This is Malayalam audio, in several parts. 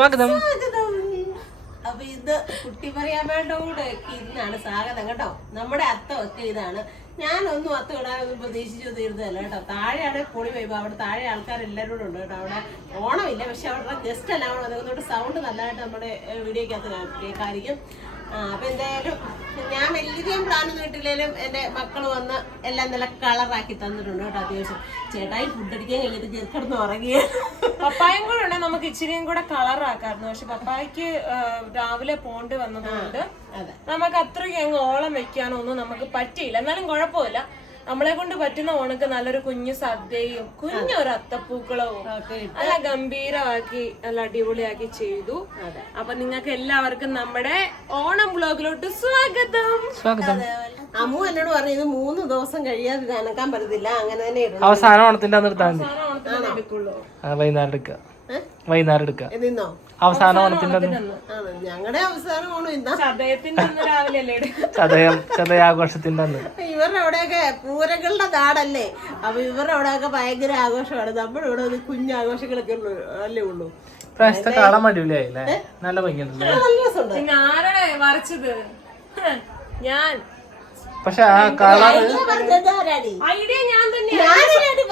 സ്വാഗതം. അപ്പൊ ഇത് കുട്ടി പറയാമ്മയുടെ കൂടെ ഒക്കെ ഇന്നാണ് സ്വാഗതം കേട്ടോ. നമ്മുടെ അത്തം ഒക്കെ ഇതാണ്. ഞാനൊന്നും അത്തം ഇടാനൊന്നും പ്രതീക്ഷിച്ചു തീർന്നതല്ല കേട്ടോ. താഴെയാണ് പൊളി വൈബ്. അവിടെ താഴെ ആൾക്കാരെല്ലാവരും കൂടെ ഉണ്ട് കേട്ടോ. അവിടെ ഓണമില്ല, പക്ഷെ അവരുടെ ഗസ്റ്റ് എല്ലാം കൂടെ അതുകൊണ്ട് സൗണ്ട് നല്ലതായിട്ട് നമ്മുടെ വീഡിയോക്കകത്ത് കേൾക്കായിരിക്കും. അപ്പൊ എന്തായാലും ഞാൻ വലിയധികം പ്ലാനൊന്നും ഇട്ടില്ലേലും എന്റെ മക്കൾ വന്ന് എല്ലാം നല്ല കളറാക്കി തന്നിട്ടുണ്ട് കേട്ടോ. അത്യാവശ്യം ചേട്ടായി ഫുഡ് അടിക്കാൻ കഴിഞ്ഞിട്ട് ചെറുക്കിടന്ന് ഉറങ്ങിയ പപ്പായും കൂടെ ഉണ്ടെങ്കിൽ നമുക്ക് ഇച്ചിരിയും കൂടെ കളറാക്കായിരുന്നു. പക്ഷെ പപ്പായ്ക്ക് രാവിലെ പോണ്ടി വന്നതുകൊണ്ട് നമുക്ക് അത്രയ്ക്ക് അങ്ങ് ഓളം വെക്കാനൊന്നും നമുക്ക് പറ്റിയില്ല. എന്നാലും കുഴപ്പമില്ല, നമ്മളെ കൊണ്ട് പറ്റുന്ന ഓണക്ക് നല്ലൊരു കുഞ്ഞു സദ്യയും കുഞ്ഞൊരു അത്തപ്പൂക്കളവും നല്ല ഗംഭീരമാക്കി നല്ല അടിപൊളിയാക്കി ചെയ്തു. അപ്പൊ നിങ്ങൾക്ക് എല്ലാവർക്കും നമ്മുടെ ഓണം വ്ലോഗിലോട്ട് സ്വാഗതം. അമ്മു എന്നോട് പറഞ്ഞു ഇത് 3 ദിവസം കഴിയാതെ നനക്കാൻ പറ്റത്തില്ല, അങ്ങനെ തന്നെ അവസാനം ഓണത്തിന്റെ അന്ന് എടുത്താൽ മതി. എടുക്കുള്ളൂ, വൈകുന്നേരം എടുക്കുക. നിന്നോ അവസാന ഓണത്തിന്റെ ഞങ്ങളുടെ അവസാനം ഓണം ഇന്നാ. ചതയത്തിന്റെ രാവിലെ അല്ലേ ചതയാഘോഷത്തിന്റെ അന്ന്. ഇവരുടെ അവിടെയൊക്കെ പൂരങ്ങളുടെ നാടല്ലേ. അപ്പൊ ഇവരുടെ അവിടെയൊക്കെ ഭയങ്കര ആഘോഷമാണ്. നമ്മുടെ ഇവിടെ ഒരു കുഞ്ഞാഘോഷങ്ങളൊക്കെ അല്ലേ ഉള്ളൂ. പ്രാവശ്യത്തെ കാണാൻ മടിയില്ലേ? നല്ല ഭംഗിയുണ്ടല്ലേ? നല്ല രസമുണ്ട്. പിന്നെ ആരാണ് വരച്ചത്? ഞാൻ. പക്ഷെ ആ കളർ ഐഡിയ ഞാൻ തന്നെ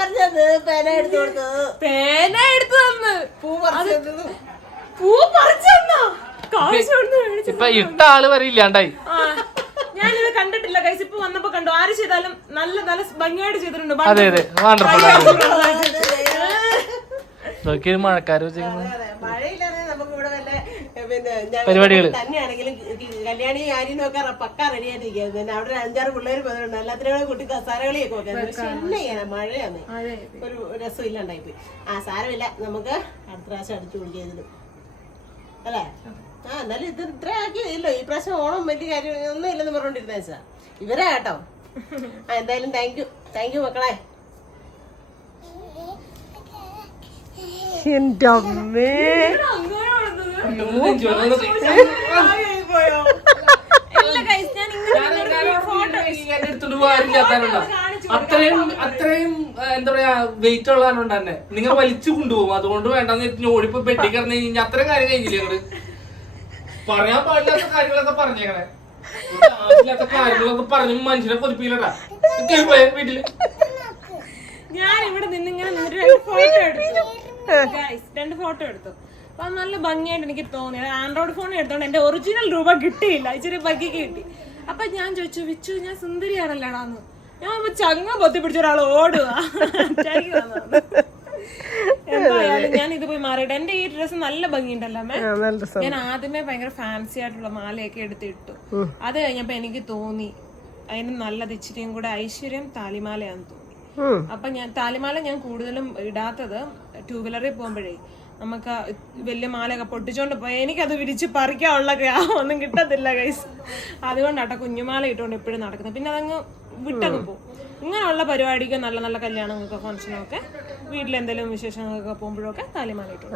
പറഞ്ഞത്. പേന എടുത്തു കൊടുത്തത്, പേന എടുത്തു തന്ന്, പൂ പറിച്ചത്, പൂ പറിച്ചെന്നോ കാശ് ഇപ്പൊ ഇട്ട ആള് വരെ ഇല്ലാണ്ടായി. ഞാനിത് കണ്ടിട്ടില്ല കൈസ്. ഇപ്പൊ വന്നപ്പോ കണ്ടു. ആര് ചെയ്താലും നല്ല നല്ല ഭംഗിയായിട്ട് ചെയ്തിട്ടുണ്ട്. അതെ അതെ, വണ്ടർഫുൾ. മഴക്കാര് മഴയില്ലാതെ നമുക്ക് ഇവിടെ വല്ല പരിപാടികൾ തന്നെയാണെങ്കിലും കല്യാണി ആര്യനും ഒക്കെ പക്കാ റെഡിയായിട്ടിരിക്കുന്നത്. പിന്നെ അവിടെ 5-6 പിള്ളേർ പോയതുകൊണ്ട് എല്ലാത്തിനും കുട്ടി കസാരകളിയൊക്കെ വെക്കാൻ. പക്ഷെ എന്നെ ചെയ്യാൻ മഴയാണ്, ഒരു രസമില്ലാണ്ടായിപ്പോയി. സാരമില്ല, നമുക്ക് അടുത്ത പ്രാവശ്യം അടിച്ചു കുടിക്കുന്നത് അല്ലേ? എന്നാലും ഇത് ഇത്ര ആക്കിയല്ലോ. ഈ പ്രാവശ്യം ഓണം വലിയ കാര്യം ഒന്നും ഇല്ലെന്ന് പറഞ്ഞോണ്ടിരുന്ന വെച്ചാ ഇവരാ കേട്ടോ. എന്തായാലും താങ്ക് യു മക്കളെ. എന്റെ അമ്മേ, അത്രയും എന്താ പറയാ വെയിറ്റ് ഉള്ളതുകൊണ്ട് തന്നെ നിങ്ങൾ വലിച്ചു കൊണ്ടുപോകും. അതുകൊണ്ട് വേണ്ടെന്ന് ഓടിപ്പോ പെട്ടി കിടന്നു കഴിഞ്ഞാൽ അത്രയും കാര്യം കഴിഞ്ഞില്ലേ? നിങ്ങള് പറയാൻ പാടില്ലാത്ത കാര്യങ്ങളൊക്കെ പറഞ്ഞേക്കണേ. ആവശ്യമില്ലാത്ത കാര്യങ്ങളൊക്കെ പറഞ്ഞു മനുഷ്യനെ കൊതിപ്പിക്കലടാ. വീട്ടില് ഞാൻ ഇവിടെ നിന്നിങ്ങനെ 2 ഫോട്ടോ എടുത്തു. അപ്പൊ നല്ല ഭംഗിയായിട്ട് എനിക്ക് തോന്നി. ആൻഡ്രോയിഡ് ഫോൺ എടുത്തോണ്ട് എന്റെ ഒറിജിനൽ രൂപ കിട്ടിയില്ല, ഇച്ചിരി ഭംഗിക്ക് കിട്ടി. അപ്പൊ ഞാൻ ചോദിച്ചു, വിച്ചു ഞാൻ സുന്ദരിയാണല്ലേടാന്ന്. ഞാൻ ചങ്ങ പൊത്തി പിടിച്ച ഒരാൾ ഓടുക. എന്തായാലും ഞാൻ ഇത് പോയി മാറിയിട്ട് എന്റെ ഈ ഡ്രസ്സ് നല്ല ഭംഗിയുണ്ടല്ലോ അമ്മേ. ഞാൻ ആദ്യമേ ഭയങ്കര ഫാൻസി ആയിട്ടുള്ള മാലയൊക്കെ എടുത്തിട്ടു. അത് കഴിഞ്ഞപ്പോ എനിക്ക് തോന്നി അതിന് നല്ലത് ഇച്ചിരിയും കൂടെ ഐശ്വര്യം താലിമാലയാന്ന് തോന്നി. അപ്പൊ ഞാൻ താലിമാല ഞാൻ കൂടുതലും ഇടാത്തത് 2 വീലറിൽ പോകുമ്പോഴേ നമുക്ക് വലിയ മാലയൊക്കെ പൊട്ടിച്ചോണ്ട് പോയി എനിക്കത് വിരിച്ച് പറിക്കാനുള്ള ഒന്നും കിട്ടത്തില്ല ഗൈസ്. അതുകൊണ്ടാട്ടോ കുഞ്ഞുമാല ഇട്ടുകൊണ്ട് എപ്പോഴും നടക്കുന്നത്. പിന്നെ അതങ്ങ് വിട്ടങ്ങ് പോകും. ഇങ്ങനെയുള്ള പരിപാടിക്ക് നല്ല നല്ല കല്യാണങ്ങൾക്ക് ഫംഗ്ഷനൊക്കെ വീട്ടിലെന്തെങ്കിലും വിശേഷങ്ങളൊക്കെ പോകുമ്പോഴൊക്കെ താലിമാല ഇട്ടു.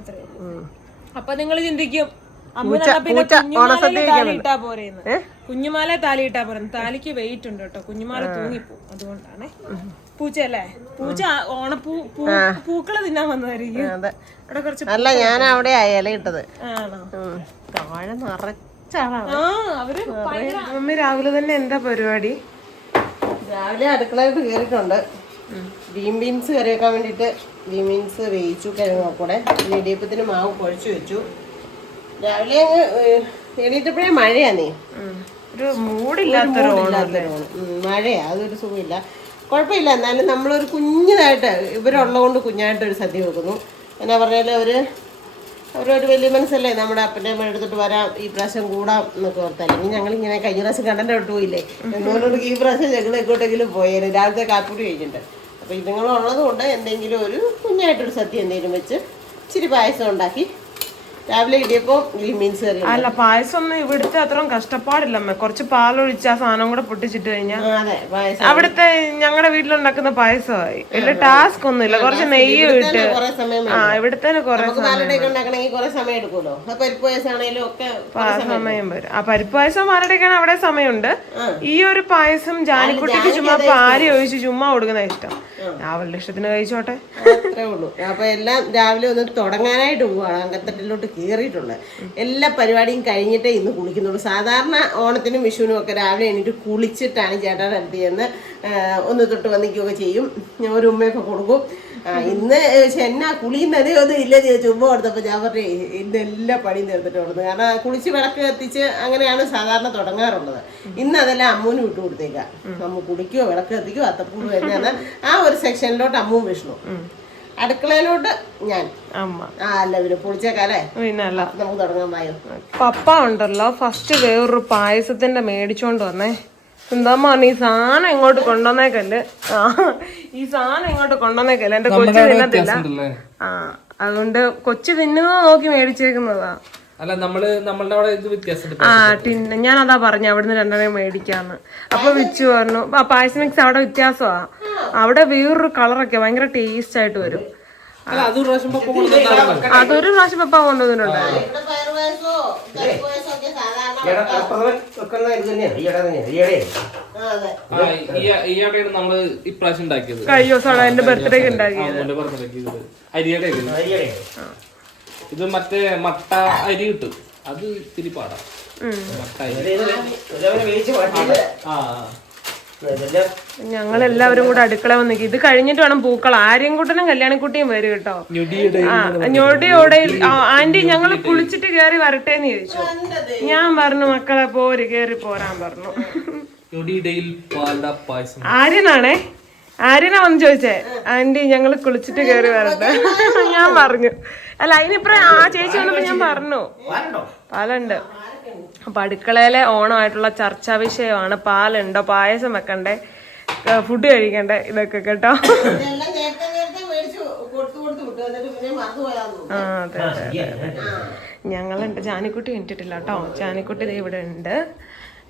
അത്രേ ഉള്ളൂ. അപ്പൊ നിങ്ങൾ ചിന്തിക്കും താലിയിട്ടാ പോരെന്ന്. കുഞ്ഞുമാല താലിയിട്ടാ പോരെ. താലിക്ക് വെയിറ്റ് ഉണ്ട് കേട്ടോ, കുഞ്ഞുമാല തൂങ്ങിപ്പോവും. അതുകൊണ്ടാണ്. പൂച്ചയല്ലേ? പൂച്ച പൂക്കള് തിന്നാൻ വന്നതായിരിക്കും. അവിടെ കുറച്ച് അല്ല, ഞാൻ അവിടെ ഇല ഇട്ടത്. ആണോ? താഴെ നിറച്ചാളാണ്. അവര് മമ്മി രാവിലെ തന്നെ എന്താ പരിപാടി? രാവിലെ അടുക്കളയിട്ട് കയറിയിട്ടുണ്ട്. ഗ്രീൻ ബീൻസ് കറി വെക്കാൻ വേണ്ടിയിട്ട് ഗ്രീൻ ബീൻസ് വേവിച്ചു. കിഴങ്ങൊക്കെ കൂടെ ഇടിയപ്പത്തിന് മാവ് കുഴച്ചു വെച്ചു. രാവിലെ അങ്ങ് എണീറ്റപ്പോഴേ മഴയാന്നേ, ഒരു മൂടില്ലാത്തൊരു മഴയാ. അതൊരു സുഖമില്ല. കുഴപ്പമില്ല, എന്നാലും നമ്മളൊരു കുഞ്ഞതായിട്ട് ഇവരുള്ളതുകൊണ്ട് കുഞ്ഞായിട്ടൊരു സദ്യ വെക്കുന്നു. എന്നാ പറഞ്ഞാൽ അവരൊരു വലിയ മനസ്സല്ലേ, നമ്മുടെ അപ്പൻ്റെ അമ്മ എടുത്തിട്ട് വരാം, ഈ പ്രാവശ്യം കൂടാം എന്നൊക്കെ ഓർത്താൽ. അല്ലെങ്കിൽ ഞങ്ങളിങ്ങനെ കഴിഞ്ഞ പ്രാവശ്യം കണ്ടൻ്റെ വിട്ട് പോയില്ലേ, എന്നോട് ഈ പ്രാവശ്യം ഞങ്ങൾ എങ്ങോട്ടെങ്കിലും പോയേനെ. രാവിലത്തെ കാപ്പിടി കഴിഞ്ഞിട്ട്. അപ്പോൾ ഇതുങ്ങളുള്ളത് കൊണ്ട് എന്തെങ്കിലും ഒരു കുഞ്ഞായിട്ടൊരു സദ്യ എന്തെങ്കിലും വെച്ച് ഇച്ചിരി പായസം ഉണ്ടാക്കി രാവിലെ ഇടിയപ്പം ഗ്രീൻ ബീൻസ് കറി. അല്ല പായസം ഒന്നും ഇവിടുത്തെ അത്രയും കഷ്ടപ്പാടില്ലമ്മ. കുറച്ച് പാലൊഴിച്ച് ആ സാധനം കൂടെ പൊട്ടിച്ചിട്ട് കഴിഞ്ഞാൽ അതെ പായസം അവിടുത്തെ ഞങ്ങളുടെ വീട്ടിലുണ്ടാക്കുന്ന പായസമായി. വലിയ ടാസ്ക് ഒന്നുമില്ല. കുറച്ച് നെയ്യ് ഇട്ട് കുറെ സമയം ഇവിടുത്തെ കുറെ പാലടയൊക്കെ ഉണ്ടാക്കണമെങ്കിൽ കുറെ സമയം എടുക്കുമല്ലോ. പരിപ്പ് പായസമാണേലും ഒക്കെ സമയം വരും. ആ പരിപ്പ് പായസം പാലടയ്ക്കാണ് അവിടെ സമയമുണ്ട്. ഈ ഒരു പായസം ജാനിക്കുട്ടിക്ക് ചുമ്മാ പാല് ഒഴിച്ച് ചുമ്മാ കൊടുക്കുന്ന ഇഷ്ടം. അവളുടെ ഇഷ്ടത്തിന് കഴിച്ചോട്ടെ, അത്രേ ഉള്ളൂ. അപ്പൊ എല്ലാം രാവിലെ ഒന്ന് തുടങ്ങാനായിട്ട് പോവാണ്. അങ്കത്തട്ടിലോട്ട് കയറിയിട്ടുള്ളത്. എല്ലാ പരിപാടിയും കഴിഞ്ഞിട്ടേ ഇന്ന് കുളിക്കുന്നുള്ളൂ. സാധാരണ ഓണത്തിനും വിഷുവിനും ഒക്കെ രാവിലെ എണീറ്റ് കുളിച്ചിട്ടാണ് ചേട്ടാൻ അടുത്ത് ചെന്ന് ഒന്ന് തൊട്ട് വന്നിക്കുകയൊക്കെ ചെയ്യും. ഞാൻ ഒരു ഉമ്മയൊക്കെ കൊടുക്കും. ഇന്ന് എന്നാ കുളിയുന്നതേ ഒന്നും ഇല്ല ചുമ്മാ കൊടുത്തപ്പോൾ ഞാൻ പറഞ്ഞു ഇന്ന് എല്ലാ പണിയും തീർത്തിട്ട് കൊടുത്തു. കാരണം കുളിച്ച് വിളക്ക് കത്തിച്ച് അങ്ങനെയാണ് സാധാരണ തുടങ്ങാറുള്ളത്. ഇന്ന് അതെല്ലാം അമ്മൂന് വിട്ടു കൊടുത്തേക്കാം. അമ്മ കുളിക്കുകയോ വിളക്ക് കത്തിക്കുകയോ അത്തപ്പൂവ് തന്നെയാണ് ആ ഒരു സെക്ഷനിലോട്ട് അമ്മും വിഷ്ണു. അടുക്കളയിലോട്ട് ഞാൻ അമ്മ. അല്ല പിന്നെ പൊളിച്ചേക്കാലേ പിന്നല്ല. നമുക്ക് തുടങ്ങാൻ പായോ. പപ്പ ഉണ്ടല്ലോ ഫസ്റ്റ് വേറൊരു പായസത്തിന്റെ മേടിച്ചോണ്ട് വന്നേ. എന്താ ഈ സാധനം ഇങ്ങോട്ട് കൊണ്ടുവന്നേക്കല്ലേ. ഈ സാധനം ഇങ്ങോട്ട് കൊണ്ടുവന്നേക്കല്ലേ. എന്റെ കൊച്ചു തിന്നത്തില്ല. അതുകൊണ്ട് കൊച്ചു തിന്നുന്നത് നോക്കി മേടിച്ചേക്കുന്നതാ. അല്ല നമ്മളുടെ അവിടെ ഇത് വ്യത്യാസം. ടിന്ന് ഞാൻ അതാ പറഞ്ഞു അവിടുന്ന് രണ്ടെണ്ണം മേടിക്കാന്ന്. അപ്പൊ വിച്ചു പറഞ്ഞു പായസം മിക്സ് അവിടെ വ്യത്യാസമാ. അവിടെ വേറൊരു കളറൊക്കെ ഭയങ്കര ടേസ്റ്റ് ആയിട്ട് വരും. അതൊരു പ്രാവശ്യം പപ്പ കൊണ്ടുവന്നിട്ടുണ്ടായിരുന്നു. ഈയാടെയാണ് നമ്മള് ഇപ്രാവശ്യം ഉണ്ടാക്കിയത്. കഴിഞ്ഞ ദിവസമാണ് എന്റെ ബർത്ത്ഡേക്ക് ഉണ്ടാക്കിയത്. അരിയുടെ ഇത് മറ്റേ മട്ട അരി കിട്ടും. അത് ഇത്തിരി പാടാം. ഞങ്ങളെല്ലാവരും കൂടെ അടുക്കള വന്നിരിക്കും. ഇത് കഴിഞ്ഞിട്ട് വേണം പൂക്കൾ. ആര്യൻകുട്ടനും കല്യാണിക്കുട്ടിയും വരും കേട്ടോ. ഞൊടിയോടെ ആന്റി ഞങ്ങൾ കുളിച്ചിട്ട് കേറി വരട്ടേന്ന് ചോദിച്ചു. ഞാൻ പറഞ്ഞു മക്കളെ പോര് കേറി പോരാൻ പറഞ്ഞു. ആര്യനാണേ. ആര്യനാ വന്ന് ചോദിച്ചേ ആന്റി ഞങ്ങൾ കുളിച്ചിട്ട് കേറി വരട്ടെ. ഞാൻ പറഞ്ഞു അല്ല അതിനിപ്പുറം ആ ചേച്ചി വന്നപ്പോ ഞാൻ പറഞ്ഞു പാലുണ്ട്. അപ്പൊ അടുക്കളയിലെ ഓണമായിട്ടുള്ള ചർച്ചാ വിഷയമാണ് പാലുണ്ടോ, പായസം വെക്കണ്ടേ, ഫുഡ് കഴിക്കണ്ടേ, ഇതൊക്കെ കേട്ടോ. അതെ അതെ ഞങ്ങളുണ്ട്. ജാനിക്കുട്ടി എണീറ്റിട്ടില്ല കേട്ടോ. ജാനിക്കുട്ടി ഇത് ഇവിടെ ഉണ്ട്.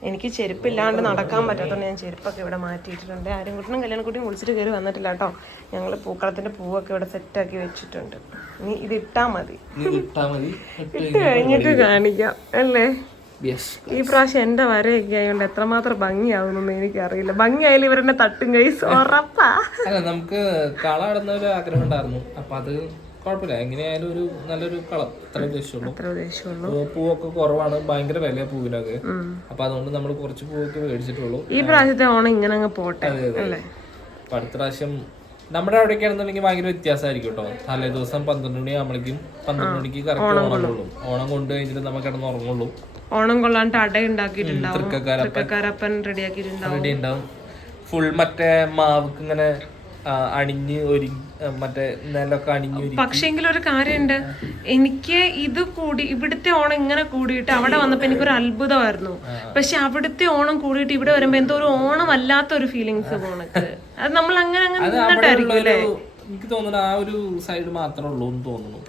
എനിക്ക് ചെരുപ്പില്ലാണ്ട് നടക്കാൻ പറ്റാത്തതുകൊണ്ട് ഞാൻ ചെരുപ്പൊക്കെ ഇവിടെ മാറ്റിയിട്ടുണ്ട്. ആര്യൻകുട്ടനും കല്യാണക്കുട്ടിയും കുളിച്ചിട്ട് കയറി വന്നിട്ടില്ല കേട്ടോ. ഞങ്ങൾ പൂക്കളത്തിന്റെ പൂവൊക്കെ ഇവിടെ സെറ്റാക്കി വെച്ചിട്ടുണ്ട്. ഇനി ഇത് ഇട്ടാ മതി. ഇട്ട് കഴിഞ്ഞിട്ട് കാണിക്കാം അല്ലേ. ഈ പ്രാവശ്യം എന്റെ വരയൊക്കെ ആയതുകൊണ്ട് എത്രമാത്രം ഭംഗിയാവുന്നൊന്നും എനിക്കറിയില്ല. ഭംഗിയായാലും ഇവരെന്നെ തട്ടും കൈസ് ഉറപ്പാ. അല്ല നമുക്ക് കള ഇടുന്ന ഒരു ആഗ്രഹം ഉണ്ടായിരുന്നു. അപ്പൊ അത് കുഴപ്പമില്ല. എങ്ങനെയായാലും ഒരു നല്ലൊരു കളം അത്ര ഉദ്ദേശിച്ചുള്ളൂ. പൂവൊക്കെ കുറവാണ്. ഭയങ്കര വില പൂവിനൊക്കെ. അപ്പൊ അതുകൊണ്ട് നമ്മൾ കുറച്ച് പൂവൊക്കെ മേടിച്ചിട്ടുള്ളൂ. ഈ പ്രാവശ്യത്തെ ഓണം ഇങ്ങനെ അങ്ങ് പോട്ടെ അല്ലേ. അപ്പൊ അടുത്ത പ്രാവശ്യം നമ്മുടെ അവിടെയൊക്കെ ആണെന്നുണ്ടെങ്കിൽ ഭയങ്കര വ്യത്യാസമായിരിക്കും കേട്ടോ. തലേ ദിവസം 12 മണിയാകുമ്പോഴേക്കും 12 മണിക്ക് കറക്റ്റ് ഓണം കൊള്ളും. ഓണം കൊണ്ട് കഴിഞ്ഞിട്ട് നമുക്ക് കിടന്ന് ഉറങ്ങുള്ളൂ. ഓണം കൊള്ളാണ്ട് അട ഉണ്ടാക്കിയിട്ടുണ്ടാവും. തൃക്കക്കാരപ്പൻ റെഡിയാക്കിയിട്ടുണ്ടാവും. ഫുൾ മറ്റേ മാവക്ക് ഇങ്ങനെ അണിഞ്ഞ് ഒരു മറ്റേ നിലൊക്കെ അണിഞ്ഞു. പക്ഷെങ്കിലും ഒരു കാര്യമുണ്ട്. എനിക്ക് ഇത് കൂടി ഇവിടുത്തെ ഓണം ഇങ്ങനെ കൂടിയിട്ട് അവിടെ വന്നപ്പോ എനിക്കൊരു അത്ഭുതമായിരുന്നു. പക്ഷെ അവിടുത്തെ ഓണം കൂടിയിട്ട് ഇവിടെ വരുമ്പോ എന്തോ ഒരു ഓണം അല്ലാത്ത ഒരു ഫീലിങ്സ് പോണക്ക്. അത് നമ്മൾ അങ്ങനെ നിന്നിട്ടായിരിക്കും അല്ലേ. എനിക്ക് തോന്നുന്നു ആ ഒരു സൈഡ് മാത്രമേ ഉള്ളൂ എന്ന് തോന്നുന്നു.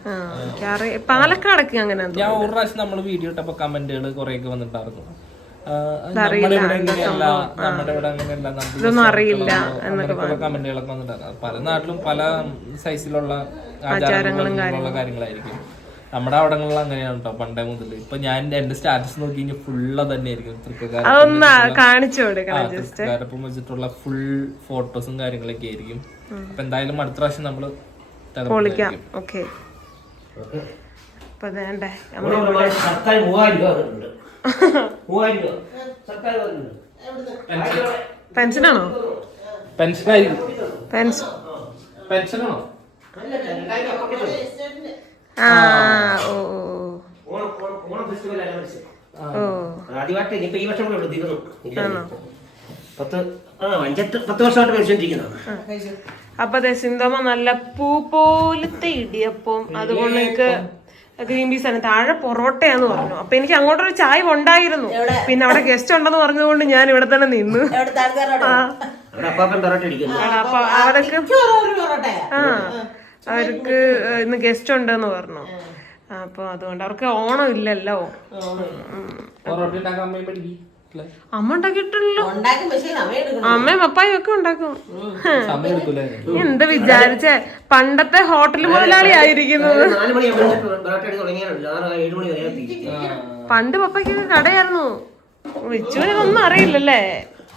പാലക്കാടൊക്കെ അങ്ങനെ ഞാൻ ഒരു പ്രാവശ്യം നമ്മള് വീഡിയോ ഇട്ടപ്പോ കമന്റുകൾ കുറെയൊക്കെ വന്നിട്ടുണ്ടായിരുന്നു. നമ്മുടെ ഇവിടെ അങ്ങനെയല്ല, നമ്മുടെ ഇവിടെ അങ്ങനെയല്ല, നമ്മുടെ കമന്റുകളൊക്കെ വന്നിട്ടുണ്ടായിരുന്നു. പല നാട്ടിലും പല സൈസിലുള്ള ആചാരങ്ങളും കാര്യങ്ങളായിരിക്കും. നമ്മുടെ അവിടങ്ങളിൽ അങ്ങനെയാണ് കേട്ടോ പണ്ടേ മുതൽ. ഇപ്പൊ ഞാൻ എന്റെ സ്റ്റാറ്റസ് നോക്കി കഴിഞ്ഞാൽ ഫുള്ള് തന്നെയായിരിക്കും തൃക്കാരപ്പം വെച്ചിട്ടുള്ള ഫുൾ ഫോട്ടോസും കാര്യങ്ങളൊക്കെ ആയിരിക്കും. അപ്പൊ എന്തായാലും അടുത്ത പ്രാവശ്യം നമ്മള് പെൻഷനാണോ? പെൻഷനായിരിക്കും. പെൻഷനാണോ? ആദ്യമായിട്ട് ഇനിയിപ്പോ ഈ വർഷം കൂടെ തീർന്നു. 10 വർഷമായിട്ട് മേടിച്ചോണ്ടിരിക്കുന്നത്. അപ്പൊ സിന്തോമ നല്ല പൂ പോലത്തെ ഇടിയപ്പം, അതുകൊണ്ട് എനിക്ക് ഗ്രീൻ പീസ് ആണ്. താഴെ പൊറോട്ടയാന്ന് പറഞ്ഞു. അപ്പൊ എനിക്ക് അങ്ങോട്ടൊരു ചായ ഉണ്ടായിരുന്നു. പിന്നെ അവിടെ ഗസ്റ്റ് ഉണ്ടെന്ന് പറഞ്ഞതുകൊണ്ട് ഞാൻ ഇവിടെ തന്നെ നിന്നു. അപ്പൊ അവർക്ക് ഇന്ന് ഗസ്റ്റ് ഉണ്ടെന്ന് പറഞ്ഞു. അപ്പൊ അതുകൊണ്ട് അവർക്ക് ഓണം ഇല്ലല്ലോ. പൊറോട്ട ഉണ്ടാക്കാൻ അമ്മയെ പഠിക്കും. അമ്മ ഉണ്ടാക്കിയിട്ടല്ലോ. ഉണ്ടാക്കും, പക്ഷേ സമയം എടുക്കണം. അമ്മയും പപ്പായും ഒക്കെ ഉണ്ടാക്കും. സമയം എടുക്കൂലേ? എന്ത് വിചാരിച്ചേ, പണ്ടത്തെ ഹോട്ടൽ മുതലാളി ആയിരിക്കുന്നത്. 4 മണിയാകുമ്പോൾ പൊറോട്ട അടി തുടങ്ങിയാണല്ലോ 6-7 മണി വരെ എത്തി. പണ്ട് പപ്പയ്ക്കൊക്കെ കടയായിരുന്നു. വിച്ചുവിനൊന്നും അറിയില്ലല്ലേ,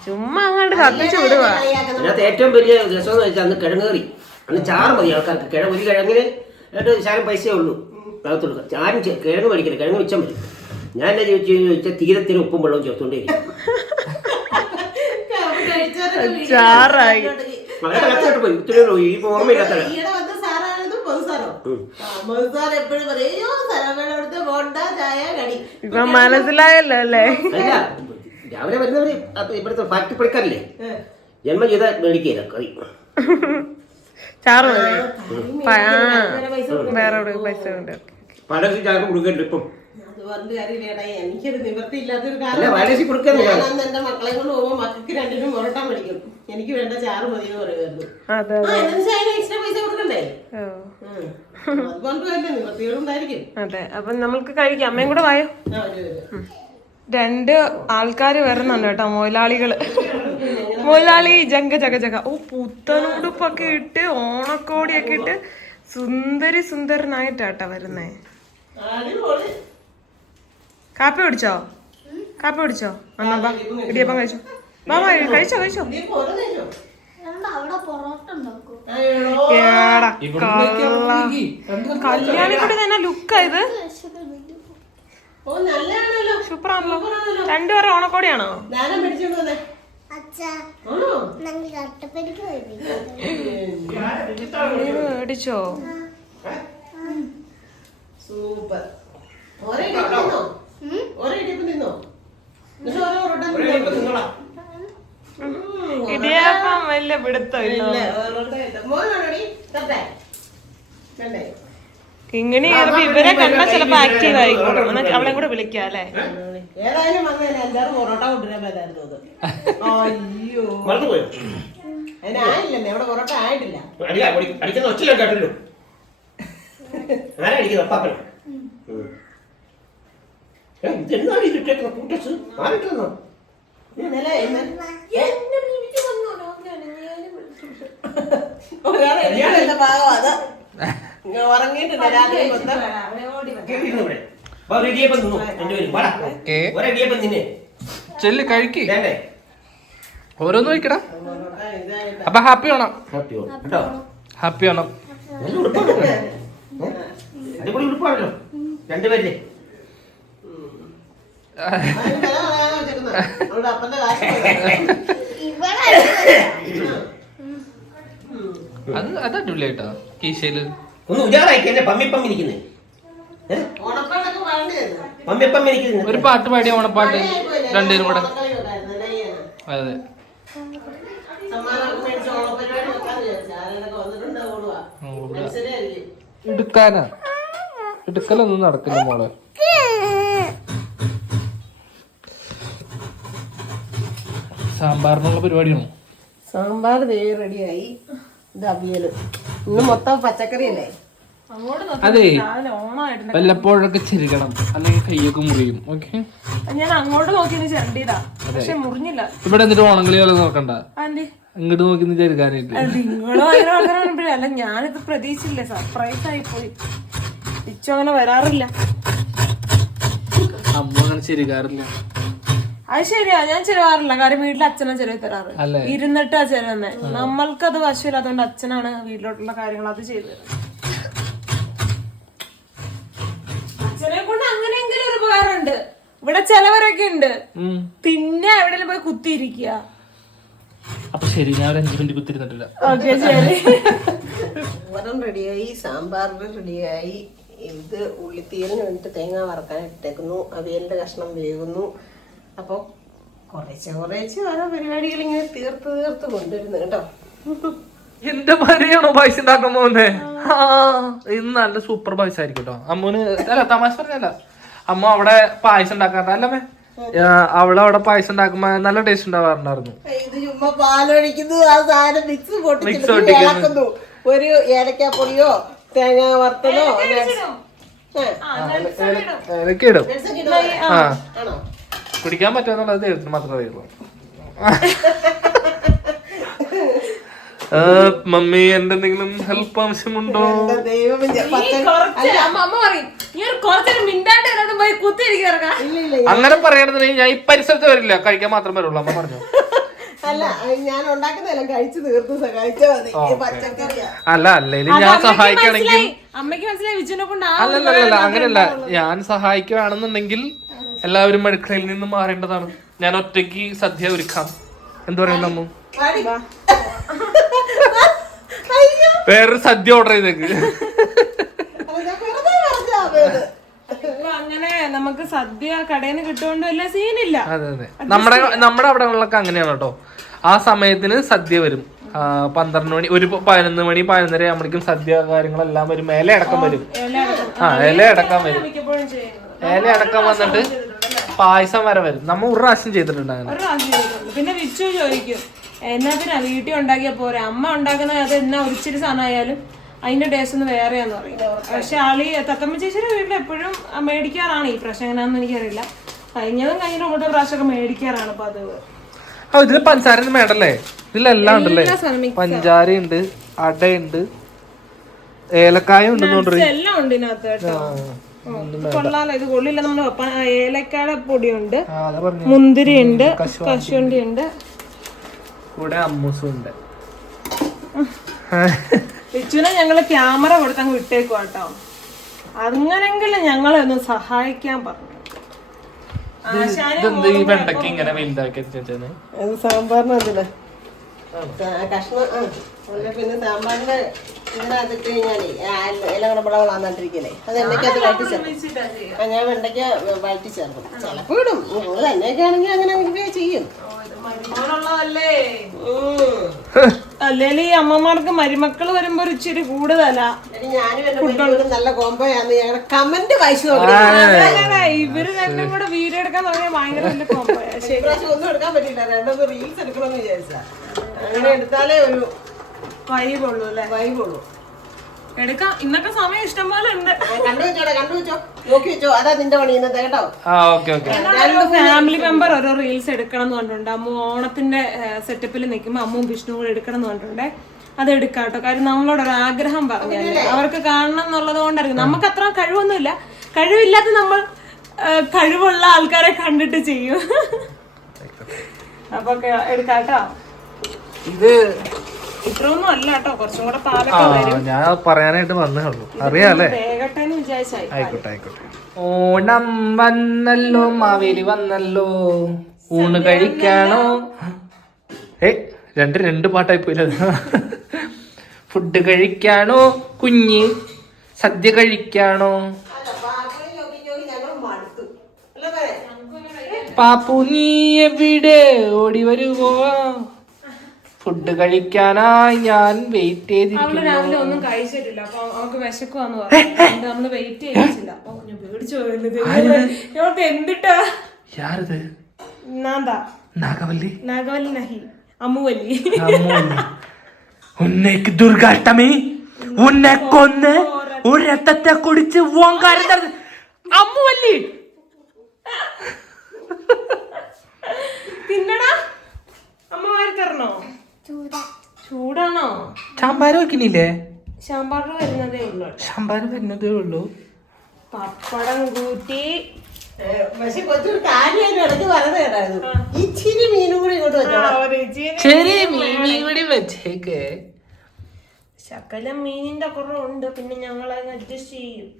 ചുമ്മാ അങ്ങോട്ട് കത്തിച്ചു വിടുക. അതിനകത്ത് ഏറ്റവും വലിയ രസം എന്ന് വെച്ചാൽ അന്ന് കിഴങ്ങ് കറി. അന്ന് ചാറ് മതി ആൾക്കാർക്ക്. ഒരു കിഴങ്ങിന് ശാലം പൈസയേ ഉള്ളൂ അകത്തുള്ളൂ. ആരും കിഴങ്ങ് മേടിക്കില്ല, കിഴങ്ങ് വെച്ചാൽ മതി. ഞാൻ എന്നെ ചോദിച്ചാൽ തീരത്തിന് ഉപ്പും വെള്ളവും ചേർത്തുകൊണ്ടേയിരിക്കും. ചാറായി വളരെ കത്തിട്ട് പോയി. ഇത്രയും ഈ ഓർമ്മയില്ലാത്ത ഇപ്പൊ മനസ്സിലായല്ലോ അല്ലേ? അല്ല, രാവിലെ വരുന്നവര് ഇവിടുത്തെ ഫാക്ടറി പണിക്കാരില്ലേ, ജന്മം ചെയ്ത മേടിക്കില്ല കറി. ചാറ് മതി. വേറെ പൈസ ഉണ്ട്. പല ചാറ് കൊടുക്കണ്ട് ഇപ്പം. എനിക്കൊരു നിവൃത്തി ഇല്ലാത്തൊരു അല്ല, വാടകയ്ക്ക് കൊടുക്കാൻ കാരണം എന്റെ മക്കളെ കൊണ്ട് പോകുമ്പോ മക്കൾക്ക് 2 പൊറോട്ട മേടിക്കും. എനിക്ക് വേണ്ട ചാറ് മതി എന്ന് പറയുമായിരുന്നു. എക്സ്ട്രാ പൈസ കൊടുക്കണ്ടേ? അതുകൊണ്ട് തന്നെ നിവൃത്തികളുണ്ടായിരിക്കും. അതെ, അപ്പൊ നമ്മൾക്ക് കഴിക്കാം. അമ്മയും കൂടെ വായോ. 2 ആൾക്കാര് വരുന്നുണ്ട് കേട്ടോ, മൊയിലാളികള്. മൊയിലാളി ജങ്ക ജഗ ജഗ. ഓ, പുത്തനുടുപ്പൊക്കെ ഇട്ട് ഓണക്കോടിയൊക്കെ ഇട്ട് സുന്ദരനായിട്ടാട്ടാ വരുന്നേ. കാപ്പി കുടിച്ചോ? കാപ്പി കുടിച്ചോ? എന്നാ ബാ, ഇടിയപ്പം കഴിച്ചോ. ബാ കഴിച്ചോ. കല്യാണിക്കൂടി തന്നെ ലുക്കാ ഇത്. സൂപ്പറാണല്ലോ. 2 പേരെ ഓണക്കോടിയാണോ? മേടിച്ചോ? സൂപ്പർ. ഇടിയപ്പം വലിയ പിടുത്തമില്ല. ഇങ്ങനെ ഇവരെ കണ്ടാ ചിലപ്പോ ആക്റ്റീവ് ആയിക്കോളും. അവളെ കൂടെ വിളിക്കാം അല്ലേ? ഏതായാലും എല്ലാവരും പൊറോട്ട കൊണ്ടുവരാൻ പറ്റായിരുന്നു. അയ്യോ, അതിനായില്ലേ? അവിടെ പൊറോട്ട ആയിട്ടില്ല. അടിക്കുന്ന ഒച്ച കേട്ടല്ലോ. ആരാ അടിക്കുന്നത്? അപ്പാപ്പനോ? ഇതെന്നാണ് ഇതിട്ടേക്കുന്ന കൂട്ടസ്? ആരിട്ടെന്നോ? ഉറങ്ങിയിട്ടുണ്ട് രാത്രി മൊത്തം. ചെല്ല് കഴിക്ക്, ഓരോന്ന് കഴിക്കടാ. അപ്പൊ ഹാപ്പി ആണോ? ഹാപ്പി ആണോ? അടിപൊളി ഉടുപ്പാണല്ലോ 2 പേരില്ലേ. അത് അടിപൊളിയായിട്ടാ കീശയില്. ഒന്ന് ഉജാറായിക്കല്ലേ പമ്മിപ്പമ്മിരിക്കുന്നേ. പമ്മിപ്പമ്മിരിക്കുന്നത് ഒരു പാട്ട് പാടിയ ഓണപ്പാട്ട് 2 പേരും കൂടെ. അതെ, എടുക്കലൊന്നും നടക്കില്ല മോളെ. സാമ്പാറിനുള്ള പരിപാടിയാണോ? സാമ്പാർ റെഡിയായി. ഇത് അവിയല്. ഇന്ന് മൊത്തം പച്ചക്കറി അല്ലേ? അതെ, വല്ലപ്പോഴൊക്കെ ചിരിക്കണം, അല്ലെങ്കിൽ കൈയൊക്കെ മുറിയും. ഓക്കെ, ഞാൻ അങ്ങോട്ട് നോക്കി ചെറിയതാ, പക്ഷെ മുറിഞ്ഞില്ല. ഇവിടെ എന്നിട്ട് ഓണങ്ങളി പോലെ നോക്കണ്ട, ഇങ്ങോട്ട് നോക്കി ചെറുക്കാനായിട്ട്. അല്ല, ഞാനിത് പ്രതീക്ഷിച്ചില്ല, സർപ്രൈസ് ആയി പോയി. ഇച്ചു അങ്ങനെ വരാറില്ല, അമ്മ അങ്ങനെ ചെരുക്കാറില്ല. അത് ശരിയാ, ഞാൻ ചെലവാറില്ല. കാര്യം വീട്ടിൽ അച്ഛനാ ചെലവ് തരാറ്. ഇരുന്നിട്ടാ ചെലവന്നെ. നമ്മൾക്കത് വശമില്ലാത്തതുകൊണ്ട് അച്ഛനാണ് വീട്ടിലോട്ടുള്ള കാര്യങ്ങൾ അത് ചെയ്തു തരുന്നത്. അച്ഛനെ കൊണ്ട് അങ്ങനെയെങ്കിലും ഒരു ഉപകാരമുണ്ട്. ഇവിടെ ചിലവരൊക്കെ ഉണ്ട്, പിന്നെ എവിടെയെങ്കിലും പോയി കുത്തിയിരിക്കുക. അപ്പൊ ശരി, ഞാൻ ഒരു 5 മിനിറ്റ് കുത്തിരുന്നിട്ടില്ല. ഓക്കെ, ശരി. ചോറും റെഡിയായി, സാമ്പാറിന് റെഡിയായി. ഇത് ഉള്ളിത്തീരിന് വേണ്ടിട്ട് തേങ്ങ വറക്കാൻ ഇട്ടേക്കുന്നു. അവിയലിന്റെ കഷ്ണം വേകുന്നു. അപ്പൊ കുറേശ്ശെ ഓരോ പരിപാടികൾ ഇങ്ങനെ തീർത്ത് കൊണ്ടുവരുന്നു കേട്ടോ. എന്റെ ഭാര്യയാണോ പായസം ഉണ്ടാക്കാൻ പോകുന്നേ? ഇന്ന് നല്ല സൂപ്പർ പായസം ആയിരിക്കും കേട്ടോ. അമ്മൂന് അല്ല, തമാശ പറഞ്ഞല്ല, അമ്മ അവിടെ പായസം ഉണ്ടാക്കാറല്ലേ? അവിടെ പായസം ഉണ്ടാക്കുമ്പോ നല്ല ടേസ്റ്റ് ഉണ്ടാവാറുണ്ടായിരുന്നു. ഇത് ചുമ്മാ പാലൊഴിക്കുന്നു, ആ സാധനം മിക്സ് പൊട്ടിക്കുന്നു, ഒരു ഏലക്കാപ്പൊടിയോ തേങ്ങ വറുത്തതോ ഏലക്ക ഇടും. നട്സൊക്കെ ഇടുവോ? ആ ആണോ? കുടിക്കാൻ പറ്റുമെന്നുള്ളത് ദൈവത്തിന് മാത്രമേ അറിയുള്ളൂ. മമ്മി എന്റെ എന്തെങ്കിലും ഹെൽപ്പ് ആവശ്യമുണ്ടോ? ദൈവമേ, അമ്മ പറയും കുറച്ചൊരു മിണ്ടാണ്ട് പോയി കുത്തിരിക്കാ. അങ്ങനെ പറയണമെന്നുണ്ടെങ്കിൽ ഞാൻ ഈ പരിസരത്ത് വരില്ല, കഴിക്കാൻ മാത്രം വരുള്ളൂ. അമ്മ പറഞ്ഞു. അല്ല, ഞാൻ ഉണ്ടാക്കുന്നതെല്ലാം കഴിച്ചു തീർത്ത് സഹായിച്ചാ മതി. പച്ചക്കറിയാ. അല്ല അല്ലെങ്കിൽ ഞാൻ സഹായിക്കുകയാണെങ്കിൽ അമ്മയ്ക്ക് മനസ്സിലായി വിജുവിനെ കൊണ്ട്. അല്ലല്ല അങ്ങനെയല്ല, ഞാൻ സഹായിക്കുകയാണെന്നുണ്ടെങ്കിൽ എല്ലാവരും അടുക്കളയിൽ നിന്ന് മാറേണ്ടതാണ്. ഞാൻ ഒറ്റയ്ക്ക് സദ്യ ഒരുക്കാം. എന്ത് പറയുന്നു അമ്മ? വേറൊരു സദ്യ ഓർഡർ ചെയ്തേക്ക്. അങ്ങനെ നമുക്ക് സദ്യ കടയിൽ നിന്ന് കിട്ടുകൊണ്ട് വലിയ സീനില്ല. അതെ അതെ, നമ്മുടെ അവിടങ്ങളിലൊക്കെ അങ്ങനെയാണ് കേട്ടോ. ആ സമയത്തിന് സദ്യ വരും. 12 മണി, ഒരു 11 മണി 11:30 ആകുമ്പോഴേക്കും സദ്യ കാര്യങ്ങളെല്ലാം വരും. ഇല അടക്കം വരും. ഇല അടക്കം വരും. ഇല അടക്കം വന്നിട്ട് പായസം വരെ വരും. നമ്മ ഒരു പ്രാവശ്യം ചെയ്തിട്ടുണ്ട് അങ്ങനെ. പിന്നെ വിച്ചു ചോദിക്കും എന്നാ വീട്ടിൽ ഉണ്ടാക്കിയ പോരെ, അമ്മ ഉണ്ടാക്കുന്ന അത് എന്നാ ഒരിച്ചിരി സാധനമായാലും അതിന്റെ ടേസ്റ്റ് ഒന്ന് വേറെയാന്ന് പറയും. പക്ഷെ ആളി തത്തമ്മ ചേച്ചിയുടെ വീട്ടിൽ എപ്പോഴും മേടിക്കാറാണ്. ഈ പ്രാവശ്യം എങ്ങനെയാണെന്ന് എനിക്കറിയില്ല. കഴിഞ്ഞ മുമ്പത്തെ പ്രാവശ്യമൊക്കെ മേടിക്കാറാണ് പതിവ്. ഇതില് പഞ്ചസാര ഒന്നും വേണ്ടല്ലേ? ഇതിലെല്ലാം ഉണ്ടല്ലേ? പഞ്ചാര ഉണ്ട്, അടയുണ്ട്, ഏലക്കായ ഉണ്ട്, എല്ലാം ഉണ്ട് ഇതിനകത്ത് കേട്ടോ. കൊള്ളാലോ, ഇത് കൊള്ളില്ല. നമ്മള് ഏലക്കായുടെ പൊടിയുണ്ട്, മുന്തിരി ഉണ്ട്, കശുവണ്ടി ഉണ്ട്, കൂടെ അമ്മൂസും ഉണ്ട്. വിച്ചുവിനെ ഞങ്ങള് ക്യാമറ കൊടുത്തങ്ങ് വിട്ടേക്കും കേട്ടോ. അങ്ങനെങ്കിലും ഞങ്ങളെ ഒന്ന് സഹായിക്കാൻ പറഞ്ഞു. ഈ വെണ്ടയ്ക്ക് ഇങ്ങനെ വലുതാക്കി സാമ്പാറിനല്ലേ കഷ്ണം. പിന്നെ സാമ്പാറിന്റെ ഇതിനകത്തിട്ട് കഴിഞ്ഞാലേ ഇല കുടമ്പളകൾ വന്നിട്ടിരിക്കല്ലേ, അത് എണ്ണയ്ക്കകത്ത് വഴറ്റി ചേർക്കും. ഞാൻ വെണ്ടയ്ക്ക വഴറ്റി ചേർക്കും. ചിലപ്പോ ഇടും. ഞങ്ങള് തന്നെയൊക്കെ ആണെങ്കിൽ അങ്ങനെ ചെയ്യും. അല്ലേലും ഈ അമ്മമാർക്ക് മരുമക്കള് വരുമ്പോ ഒരു ഇച്ചിരി കൂടുതലാ. ഞാനും നല്ല കോമ്പോയാന്ന് ഞങ്ങളുടെ കമന്റ് വായിച്ചു. ഇവര് രണ്ടും കൂടെ വീഡിയോ എടുക്കാൻ തുടങ്ങിയ ഭയങ്കര വലിയ കോമ്പോയാ. ഒന്നും എടുക്കാൻ പറ്റില്ല, രണ്ടൊന്ന് റീൽസ് എടുക്കണമെന്ന് വിചാരിച്ചാ. അങ്ങനെ എടുത്താലേ ഒരു വൈബുള്ളൂ അല്ലേ? വൈബുള്ളൂ. എടുക്കാം. ഇന്നൊക്കെ സമയം ഇഷ്ടം പോലെ ഉണ്ട്. കണ്ടുവെച്ചോ നോക്കി വെച്ചോ. അതാ നിന്റെ പണി ഇന്നത്തെ കേട്ടോ. ഫാമിലി മെമ്പർ ഓരോ റീൽസ് എടുക്കണം എന്ന് പറഞ്ഞിട്ടുണ്ട്. അമ്മ ഓണത്തിന്റെ സെറ്റപ്പിൽ നിൽക്കുമ്പോ അമ്മും വിഷ്ണുവും കൂടെ എടുക്കണം എന്ന് പറഞ്ഞിട്ടുണ്ടേ. അത് എടുക്കാം കേട്ടോ. കാര്യം നമ്മളോട് ഒരു ആഗ്രഹം പറഞ്ഞല്ലേ, അവർക്ക് കാണണം എന്നുള്ളത് കൊണ്ടായിരിക്കും. നമുക്ക് അത്ര കഴിവൊന്നുമില്ല. കഴിവില്ലാത്ത നമ്മൾ കഴിവുള്ള ആൾക്കാരെ കണ്ടിട്ട് ചെയ്യും. അപ്പൊ എടുക്കാം കേട്ടോ. ഇത് ഇത്രയൊന്നും അല്ല കേട്ടോ, കുറച്ചും കൂടെ പാലൊക്കെ വരും. ഞാൻ പറയാനായിട്ട് വന്നേ ഉള്ളൂ. അറിയാലേ? വേഗട്ടെന്ന് വിചാരിച്ചായി. ആയിക്കോട്ടെ. ഓണം വന്നല്ലോ, മാവേലി വന്നല്ലോ, ഊണ് കഴിക്കാണോ? രണ്ട് പാട്ടായി പോയില്ല. ഫുഡ് കഴിക്കാണോ കുഞ്ഞ്, സദ്യ കഴിക്കാണോ? പാപ്പു നീ എവിടെ, ഓടി വരുവോ? ഫുഡ് കഴിക്കാനായി ഞാൻ വെയിറ്റ് ചെയ്തിരിക്കുന്നു. രാവിലെ ഒന്നും കഴിച്ചിട്ടില്ല, അപ്പൊ അവർക്ക് വിശക്കുവാന്ന് പറഞ്ഞു. നമ്മള് വെയിറ്റ് ചെയ്തില്ല. ഞാൻ പേടിച്ചു പോയത് എന്തിട്ടാ. യാരത്? നാഗവല്ലി നഹി, അമ്മുവല്ലി. ഉന്നേക്ക് ദുർഗാഷ്ടമി, ഉന്നെ കൊന്ന് ഒരു രക്തത്തെ കുടിച്ച് ഓങ്കാരം. അമ്മുവല്ലി തിന്നടാ. അമ്മ വാരി തരണോ? ചൂടാണോ? സാമ്പാർ വെക്കുന്നില്ലേ? സാമ്പാർ വരുന്നതേ ഉള്ളൂ. പപ്പടം കൂട്ടി. പക്ഷെ കൊച്ചൊരു കാര്യം ഇടയ്ക്ക് പറഞ്ഞത് കേട്ടായിരുന്നു. ഇച്ചിരി മീനും കൂടി ഇങ്ങോട്ട് വെച്ചേക്ക്. ശകലം മീനിന്റെ കുറവുണ്ട്, പിന്നെ ഞങ്ങൾ അത് അഡ്ജസ്റ്റ് ചെയ്യും.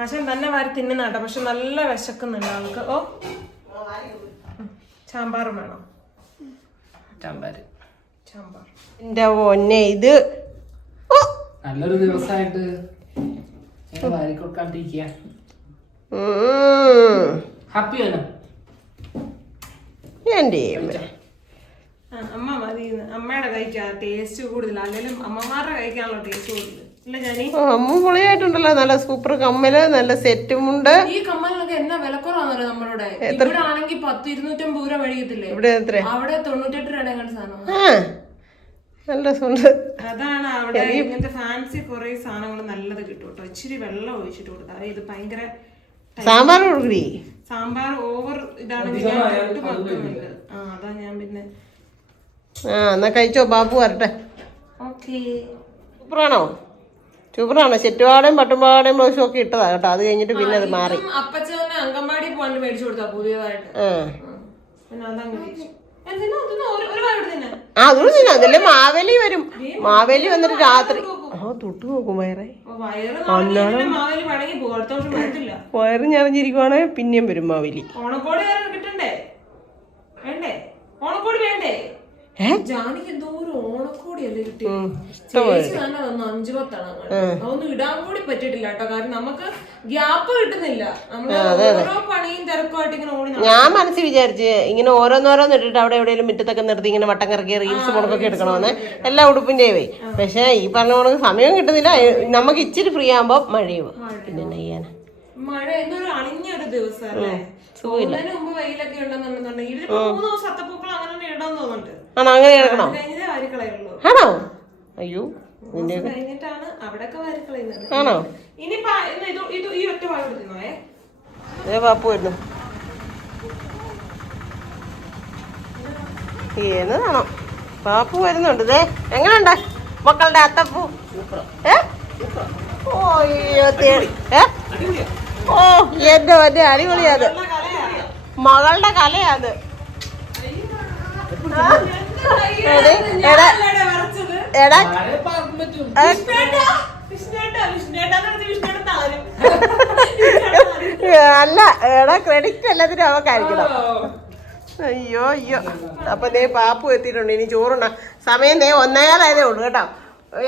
ആശാൻ തന്നെ വാരി തിന്നുന്നാട്ടോ. പക്ഷെ നല്ല വിശക്കുന്നുണ്ട് ആൾക്ക്. ഓ, സാമ്പാറും വേണം. സാമ്പാർ എന്റെ പൊന്നെ, ഇത് നല്ലൊരു ദിവസമായിട്ട് കൊടുക്കാണ്ടിരിക്കുക. ഹാപ്പിയാണ്. അമ്മ മതി. അമ്മയുടെ കഴിക്കാൻ ടേസ്റ്റ് കൂടുതൽ, അല്ലെങ്കിൽ അമ്മമാരുടെ കഴിക്കാനുള്ള ടേസ്റ്റ് കൂടുതൽ. അമ്മ പൊളിയായിട്ടുണ്ടല്ലോ. നല്ല സൂപ്പർ കമ്മല്, നല്ല സെറ്റും ഉണ്ട്. ഈ കമ്മലിനൊക്കെ എന്നാ വിലക്കുറവാണല്ലോ നമ്മളുടെ. ഇവിടെ ആണെങ്കിൽ 100-250 രൂപ മേടിക്കത്തില്ലേ? ഇവിടെ എത്ര? അവിടെ 98 രൂപയുടെ സാധനം. നല്ല രസമുണ്ട്. അതാണ് അവിടെ ഇങ്ങനത്തെ ഫാൻസി കുറെ സാധനങ്ങൾ നല്ലത് കിട്ടും കേട്ടോ. ഇച്ചിരി വെള്ളം ഒഴിച്ചിട്ട് കൊടുത്താൽ ഇത് ഭയങ്കര സാമ്പാർ കൊടുക്കണേ. സാമ്പാർ ഓവർ ഇതാണ് വെക്കുന്നുണ്ട്. അതാ ഞാൻ പിന്നെ എന്നാ കഴിച്ചോ, ബാബു വരട്ടെ. ഓക്കേ. സൂപ്പറാണോ? സൂപ്പറാണോ? ചെറ്റുപാടയും പട്ടുപാടയും ബ്ലൗസും ഒക്കെ ഇട്ടതാ കേട്ടോ. അത് കഴിഞ്ഞിട്ട് പിന്നെ അത് മാറി. അപ്പച്ചനെ അങ്കൻവാടി പോകാൻ മേടിച്ചു കൊടുത്താ പുതിയതായിട്ട്. പിന്നെ അതങ്ങനെ അതുകൊണ്ട് തന്നെ അതല്ലേ മാവേലി വരും. മാവേലി വന്നിട്ട് രാത്രി തൊട്ട് നോക്കും വയറെ. വയറ് ഞറിഞ്ഞിരിക്കുവാണെ പിന്നെയും വരും മാവേലി. ഓണക്കോടി കിട്ടണ്ടേ? വേണ്ടേ? ഓണക്കോടി വേണ്ടേ? ജാനിക്ക് എന്തോ ഒരു ഓണക്കോടിയല്ലേ കിട്ടി. ചേച്ചി തന്നെ വന്നു 5-10 അതൊന്നും ഇടാൻ കൂടി പറ്റിയിട്ടില്ല കേട്ടോ. കാരണം നമുക്ക് ഗ്യാപ്പ് കിട്ടുന്നില്ല. നമ്മള് ഓരോ പണിയും തിരക്കുമായിട്ട് ഇങ്ങനെ ഓടി. ഞാൻ മനസ്സിൽ വിചാരിച്ച് ഇങ്ങനെ ഓരോന്നോരോന്ന് ഇട്ടിട്ട് അവിടെ എവിടെയെങ്കിലും മുറ്റത്തൊക്കെ നിർത്തി ഇങ്ങനെ വട്ടം കറക്കി റീൽസ് മുടക്കൊക്കെ എടുക്കണമെന്ന് എല്ലാ ഉടുപ്പും ചെയ്വേ. പക്ഷെ ഈ പറഞ്ഞ പോലെ സമയം കിട്ടുന്നില്ല. നമുക്ക് ഇച്ചിരി ഫ്രീ ആകുമ്പോ മഴയും പിന്നെ നെയ്യാന മഴ എന്നൊരു അണിഞ്ഞൊരു ദിവസം അല്ലേ. മുമ്പ് വെയിലൊക്കെ ഉണ്ടെന്നുണ്ടെന്നുണ്ടെങ്കിൽ 3 ദിവസം അത്തപ്പൂക്കൾ അങ്ങനെ ഇടാന്ന് തോന്നുന്നുണ്ട്. ആണോ? അങ്ങനെ കിടക്കണോ? കഴിഞ്ഞതേ വാരിക്കളയുള്ളൂ. ആണോ? അയ്യോ കഴിഞ്ഞിട്ടാണ് അവിടെയൊക്കെ വാരിക്കളയുന്നത്. ആണോ? ഇനി ഈ ഒറ്റ വാഴ കൊടുക്കുന്നേ. പാപ്പു വരുന്നു. എന്നതാണോ പാപ്പു വരുന്നുണ്ട്. ഇതേ എങ്ങനെയുണ്ട് മക്കളുടെ അത്തപ്പൂ? ഓയ്യോ തേടി. ഓ എന്റെ മറ്റേ അടിപൊളിയാത്. മകളുടെ കലയാത്. അല്ല എടാ ക്രെഡിറ്റ് എല്ലാത്തിനും അവക്കായിരിക്കണം. അയ്യോ അയ്യോ. അപ്പൊ ദേ പാപ്പു എത്തിയിട്ടുണ്ട്. ഇനി ചോറുണ്ട സമയം ദേ 1:15 ഉള്ളു കേട്ടോ.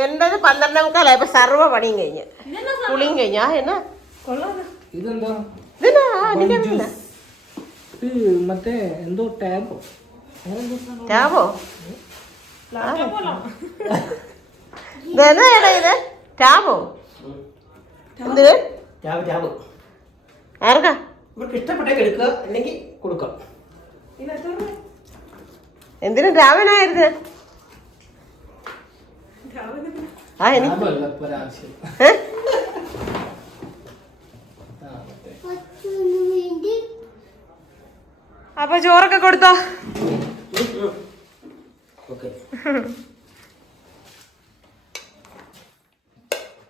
എൻ്റെ 12:45 ഇപ്പൊ സർവ്വ പണിയും കഴിഞ്ഞ് കുളിയും കഴിഞ്ഞ. എന്നാ ഇതെന്താ മറ്റേ എന്തോ ടാബോ ടാബോ? ഇതെന്നാ ഇത് ടാബോ? എന്തിന്? ആർക്കാ? ഇഷ്ടപ്പെട്ടേക്ക് എടുക്കുക, അല്ലെങ്കിൽ കൊടുക്കാം. എന്തിനും രാവനായിരുന്നു? അപ്പൊ ചോറൊക്കെ കൊടുത്തോ?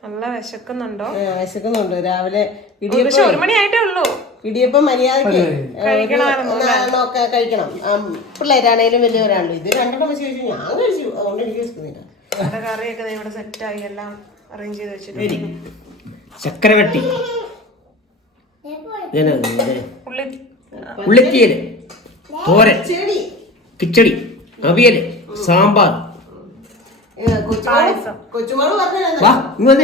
നല്ല വിശക്കുന്നുണ്ടോ? വിശക്കുന്നുണ്ട്. രാവിലെ 1 മണിയായിട്ടേ ഉള്ളൂ. ഇടിയപ്പം മര്യാദക്ക് കഴിക്കണം. പിള്ളേരാണേലും വലിയവരാണല്ലോ. ഇത് 2 വെച്ച് കഴിച്ചു. ഞാൻ കഴിച്ചു. അതുകൊണ്ട് എനിക്ക് വിശക്കുന്നില്ല. കറിയൊക്കെ ഇവിടെ സെറ്റായി എല്ലാം അറേഞ്ച് ചെയ്ത് വെച്ചിട്ടുണ്ട്. ചക്കരവട്ടി, ഉള്ളിത്തീയല്, തോരൻ, കിച്ചടി, അവിയല്, സാമ്പാർ. കൊച്ചുമോള് പറഞ്ഞ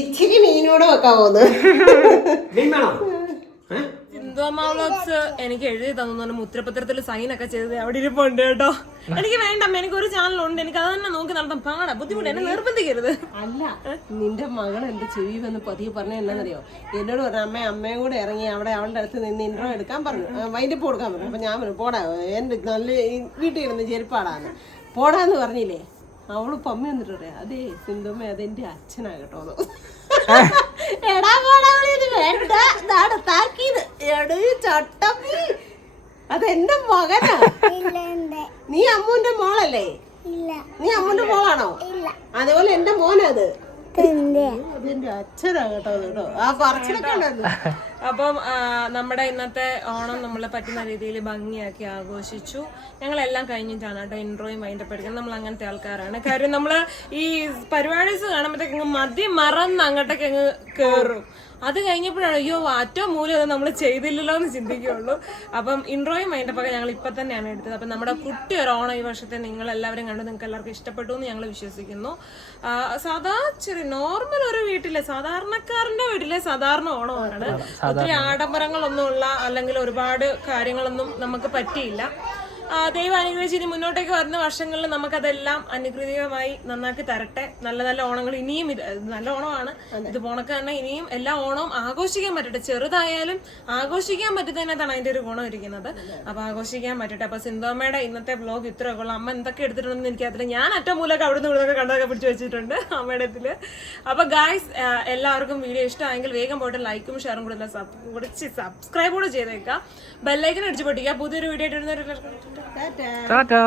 ഇച്ചിരി മീനോട് വെക്കാൻ പോകുന്നു. വ്ളോഗ്സ് എനിക്ക് എഴുതി തന്നു. മുദ്രപത്രത്തിൽ സൈനൊക്കെ ചെയ്ത് അവിടെ ഇരിപ്പുണ്ട് കേട്ടോ. എനിക്ക് വേണ്ടമ്മ, എനിക്ക് ഒരു ചാനലുണ്ട്. എനിക്ക് അത് തന്നെ നോക്കി നടത്താൻ പാടാ, ബുദ്ധിമുട്ട്. എന്നെ നിർബന്ധിക്കരുത്. അല്ല, നിന്റെ മകൾ എന്റെ ചെവി വന്ന് പതിയെ പറഞ്ഞ എന്നാന്നറിയോ? എന്നോട് പറഞ്ഞു അമ്മയും കൂടെ ഇറങ്ങി അവിടെ അവളുടെ അടുത്ത് നിന്ന് ഇൻട്രോ എടുക്കാൻ പറഞ്ഞു, വൈൻഡപ്പ് കൊടുക്കാൻ പറഞ്ഞു. അപ്പൊ ഞാൻ പറഞ്ഞു പോടാ, എന്റെ നല്ല വീട്ടിൽ ഇരുന്ന് ചെരുപ്പാടാന്ന് പോടാന്ന് പറഞ്ഞില്ലേ. അവള് പമ്മി വന്നിട്ട് പറയാ, അതേ സിന്ധുമ്മ അതെന്റെ അച്ഛനാ കേട്ടോ. എടാ പോടാ, വേണ്ട താക്കീത് ചട്ടപ്പി, അതെന്റെ മകനാ. നീ അമ്മൂന്റെ മോളല്ലേ? നീ അമ്മൂന്റെ മോളാണോ? അതേപോലെ എന്റെ മോനത് അതെന്റെ അച്ഛനാ കേട്ടോ. ആ പറച്ചിലൊക്കെ ഉണ്ടായിരുന്നു. അപ്പം നമ്മുടെ ഇന്നത്തെ ഓണം നമ്മളെ പറ്റുന്ന രീതിയിൽ ഭംഗിയാക്കി ആഘോഷിച്ചു. ഞങ്ങളെല്ലാം കഴിഞ്ഞിട്ടാണ് കേട്ടോ ഇൻട്രോയും വൈൻഡപ്പ് എടുക്കുന്നത്. നമ്മൾ അങ്ങനത്തെ ആൾക്കാരാണ്. കാര്യം നമ്മൾ ഈ പരിപാടീസ് കാണുമ്പോഴത്തേക്ക് മതി മറന്ന് അങ്ങോട്ടേക്ക് അങ്ങ് കയറും. അത് കഴിഞ്ഞപ്പോഴാണ് അയ്യോ ഏറ്റവും മൂല്യം അത് നമ്മൾ ചെയ്തില്ലല്ലോ എന്ന് ചിന്തിക്കുകയുള്ളൂ. അപ്പം ഇൻട്രോയും വൈൻഡപ്പൊക്കെ ഞങ്ങൾ ഇപ്പം തന്നെയാണ് എടുത്തത്. അപ്പം നമ്മുടെ കുട്ടി ഒരു ഓണം ഈ വർഷത്തെ നിങ്ങളെല്ലാവരും കണ്ട് നിങ്ങൾക്ക് എല്ലാവർക്കും ഇഷ്ടപ്പെട്ടു എന്ന് ഞങ്ങൾ വിശ്വസിക്കുന്നു. സാധാ ചെറിയ നോർമൽ ഒരു വീട്ടിലെ സാധാരണക്കാരൻ്റെ വീട്ടിലെ സാധാരണ ഓണമാണ്. ഒത്തിരി ആഡംബരങ്ങളൊന്നും ഉള്ള അല്ലെങ്കിൽ ഒരുപാട് കാര്യങ്ങളൊന്നും നമുക്ക് പറ്റിയില്ല. ദൈവം അനുഗ്രഹിച്ച് ഇനി മുന്നോട്ടേക്ക് വരുന്ന വർഷങ്ങളിൽ നമുക്കതെല്ലാം അനുഗ്രഹീതമായി നന്നാക്കി തരട്ടെ. നല്ല നല്ല ഓണങ്ങൾ ഇനിയും നല്ല ഓണമാണ് ഇത്. പോണക്ക് തന്നെ ഇനിയും എല്ലാ ഓണവും ആഘോഷിക്കാൻ പറ്റട്ടെ. ചെറുതായാലും ആഘോഷിക്കാൻ പറ്റുന്നതിനകത്താണ് അതിന്റെ ഒരു ഗുണം ഇരിക്കുന്നത്. അപ്പൊ ആഘോഷിക്കാൻ പറ്റട്ടെ. അപ്പൊ സിന്ധോമ്മയുടെ ഇന്നത്തെ വ്ലോഗ് ഇത്രയൊക്കെ ഉള്ളു. അമ്മ എന്തൊക്കെ എടുത്തിട്ടുണ്ടെന്ന് എനിക്കറിയില്ല. ഞാൻ അറ്റം മൂലൊക്കെ അവിടുന്ന് ഇവിടുന്നൊക്കെ കണ്ടൊക്കെ പിടിച്ചു വെച്ചിട്ടുണ്ട് അമ്മയുടെ ഇതില്. അപ്പൊ ഗായ്സ്, എല്ലാവർക്കും വീഡിയോ ഇഷ്ടമായെങ്കിൽ വേഗം പോയിട്ട് ലൈക്കും ഷെയറും കൂടെ സബ്സ്ക്രൈബ് കൂടെ ചെയ്തേക്കാം. ബെല്ലൈക്കൻ അടിച്ചു പൊട്ടിക്കുക. പുതിയൊരു വീഡിയോ ആയിട്ട് ടാറ്റാ.